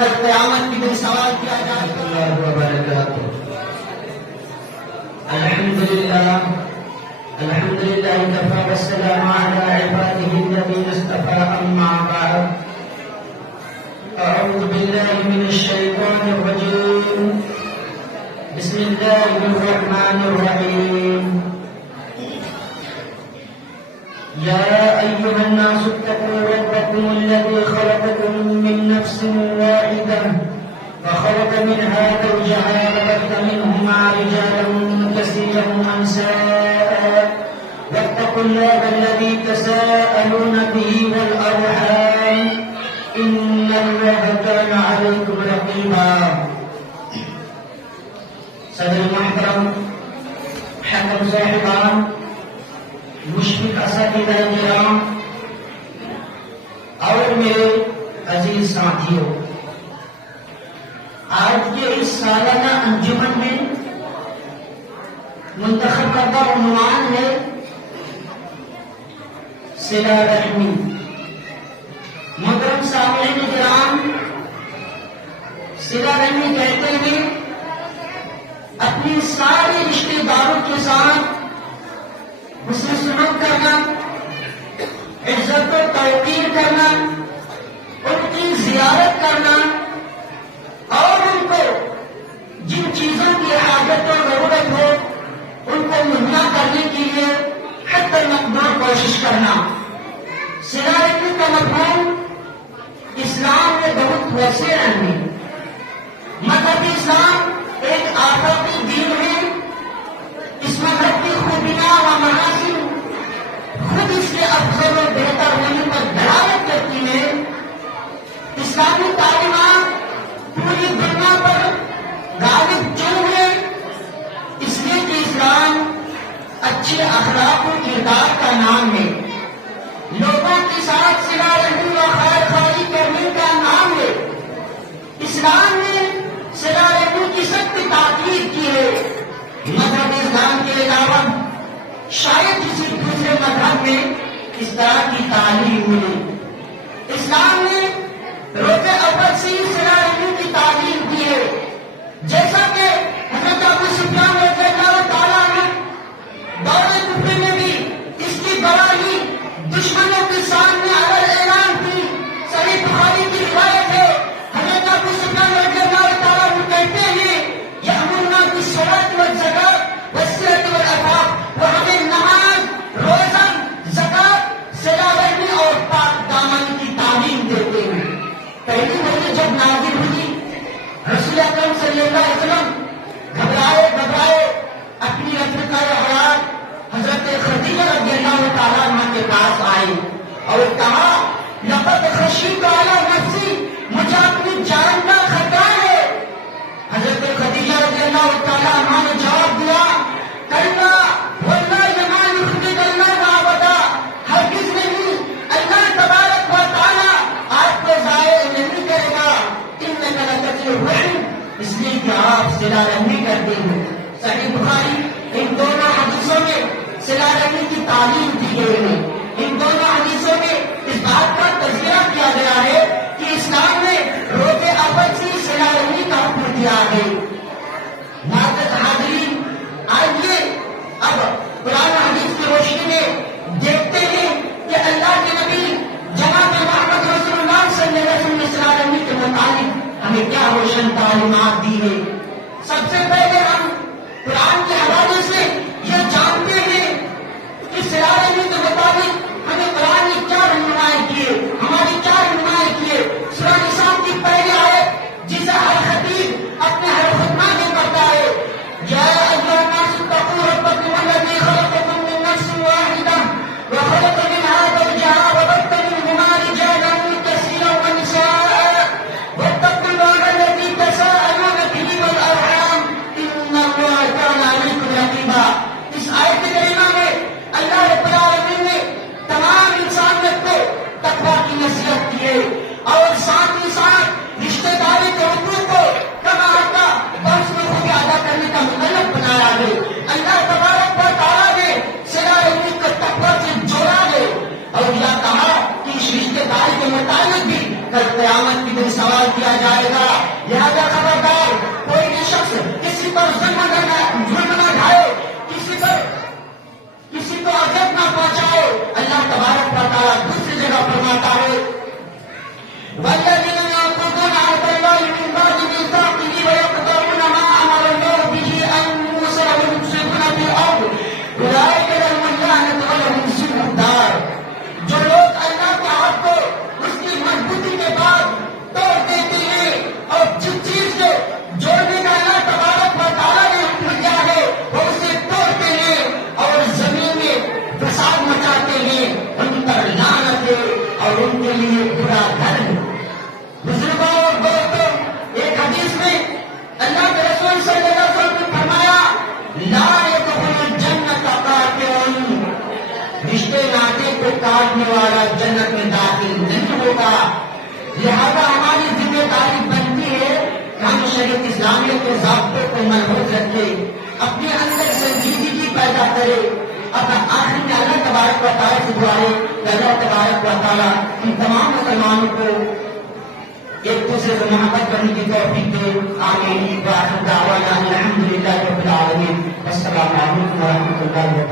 کل قیامت کے دن سوال کیا جائے گا. اللہ وبرکاتہ. الحمدللہ کفى والسلام على عباده الذين اصطفى. اما بعد اعوذ بالله من الشيطان الرجيم. بسم الله الرحمن الرحيم. يا أيها الناس اتقوا ربكم الذي خلقكم من نفس واحدة وخلق منها زوجها وبث منهما رجالا كثيرا ونساء واتقوا الله الذي تساءلون به والأرحام إن الله كان عليكم رقيبا. صدر محترم، حکم صاحبان، مشفق اساتذہ کرام اور میرے عزیز ساتھیوں، آج کے اس سالانہ انجمن میں منتخب کردہ عنوان ہے صلہ رحمی. محترم سامعین کرام، صلہ رحمی کہتے ہیں اپنی سارے رشتے داروں کے ساتھ حسن سلوک کرنا، عزت و توقیر کرنا، ان کی زیارت کرنا اور ان کو جن چیزوں کی حاجت و ضرورت ہو ان کو مہیا کرنے کے لیے حتی المقدور کوشش کرنا. صلہ رحمی کا مفہوم اسلام میں بہت وسیع ہے. مذہب اسلام ایک آفاقی دین ہے. اس مذہب کی خوبیاں و محاسن خود اس کے افضل و بہتر ہونے پر دلالت کرتی ہے. اسلامی تعلیمات پوری دنیا پر غالب کیوں ہے؟ اس لیے کہ اسلام اچھے اخلاق و کردار کا نام ہے، لوگوں کے ساتھ صلہ رحمی و خیر خواہی کرنے کا نام ہے. اسلام نے صلہ رحمی کی سخت تاکید کی ہے. مذہب اسلام کے علاوہ شاید کسی دوسرے مذہب میں اس طرح کی تعلیم ملی. اسلام نے روز اول سے ہی صلہ رحمی کی تعلیم دی ہے. جیسا کہ حضرت ابو سفیان رضی اللہ تعالیٰ نے دور کفر میں بھی اس کی برائی دشمنوں کے سامنے اعلان کی. صحیح بخاری کی روایت ہے، حضرت ابو سفیان رضی اللہ تعالیٰ عنہ کہتے ہیں یأمرنا بالصلاۃ والزکاۃ والصلۃ والعفاف، وہ ہمیں نماز، روزہ، زکات، صلہ رحمی اور پاک دامنی کی تعلیم دیتے ہیں. پہلی وحی جب نازل ہوئی رسول اکرم صلی اللہ علیہ وسلم گھبرائے اپنی رفیقہ حیات حضرت خدیجہ رضی اللہ تعالیٰ عنہ کے پاس آئے اور کہا لقد خشیت علی نفسی، مجھے اپنی جان کا خطرہ ہے. حضرت خدیجہ رضی اللہ تعالیٰ عنہ نے جواب دیا کلمہ واللہ ما یخزیک اللہ ابدا، ہرگز نہیں، اللہ تبارک و تعالیٰ آپ کو ضائع نہیں کرے گا. انک لتصل الرحم، اس لیے کہ آپ صلہ رحمی کرتے ہیں. صحیح بخاری ان دونوں حدیثوں میں صلہ رحمی کی تعلیم دی گئی ہے. ان دونوں حدیثوں میں اس بات کا تذکرہ کیا گیا ہے کہ اسلام نے روز اول سے صلہ رحمی کا حکم دیا ہے. معزز حاضرین، آئیے اب قرآن حدیث کی روشنی میں دیکھتے ہیں کہ اللہ کے نبی جناب محمد رسول اللہ صلی اللہ علیہ وسلم نے صلہ رحمی کے متعلق ہمیں کیا روشن تعلیمات دی ہے. سب سے پہلے ہم قرآن کے حوالے سے یہ جانتے ہیں کہ صلہ رحمی کے مطابق ہمیں قرآن نے کیا رہنمائی کیے، ہماری کیا رہنمائی کیے. سورہ نساء کی پہلی آیت جسے ہر خطیب اپنے ہر خطبہ میں پڑھتا ہے، یا ایھا الناس اتقوا ربکم الذی خلقکم من نفس واحدہ وخلق منها زوجها وبث منهما رجالا كثيرا ونساء واتقوا الله الذي تساءلون به والارحام ان الله كان عليكم رقيبا. تعالیٰ دوسری جگہ فرماتا ہے وَالَّذِينَ يَنقُضُونَ عَهْدَ اللَّهِ مِن بَعْدِ مِيثَاقِهِ وَيَقْطَعُونَ مَا أَمَرَ اللَّهُ بِهِ أَن يُوصَلَ وَيُفْسِدُونَ فِي الْأَرْضِ أُولَٰئِكَ لَهُمُ اللَّعْنَةُ وَلَهُمْ سُوءُ الدَّارِ۔ جو لوگ اللہ کے عہد کو اس کی مضبوطی کے بعد توڑ دیتے ہیں اور جس چیز سے جوڑنے کا اللہ تبارک و تعالیٰ نے حکم دیا ہے وہ اسے توڑتے ہیں اور زمین میں فساد مچاتے ہیں، ان پر لعنت ہے اور ان کے لیے برا گھر ہے۔ بزرگوں اور دوستوں، ایک حدیث میں اللہ کے رسول صلی اللہ علیہ وسلم نے فرمایا لا يدخل الجنة قاطع، رشتے ناطے کو کاٹنے والا جنت میں داخل نہیں ہوگا۔ لہذا ہماری ذمہ داری بنتی ہے کہ ہم شریعت اسلامیہ کے ضابطوں کو ملحوظ رکھے، اپنے اندر سنجیدگی پیدا کرے، اپنا آخر میں اللہ تبارک و تعالیٰ سے دعا ہے کہ اللہ تبارک و تعالیٰ ان تمام مسلمانوں کو ایک دوسرے سے محبت کرنے کی توفیق دے۔ آمین۔ وآخر دعوانا الحمدللہ رب العالمین۔ السلام علیکم ورحمۃ اللہ وبرکاتہ۔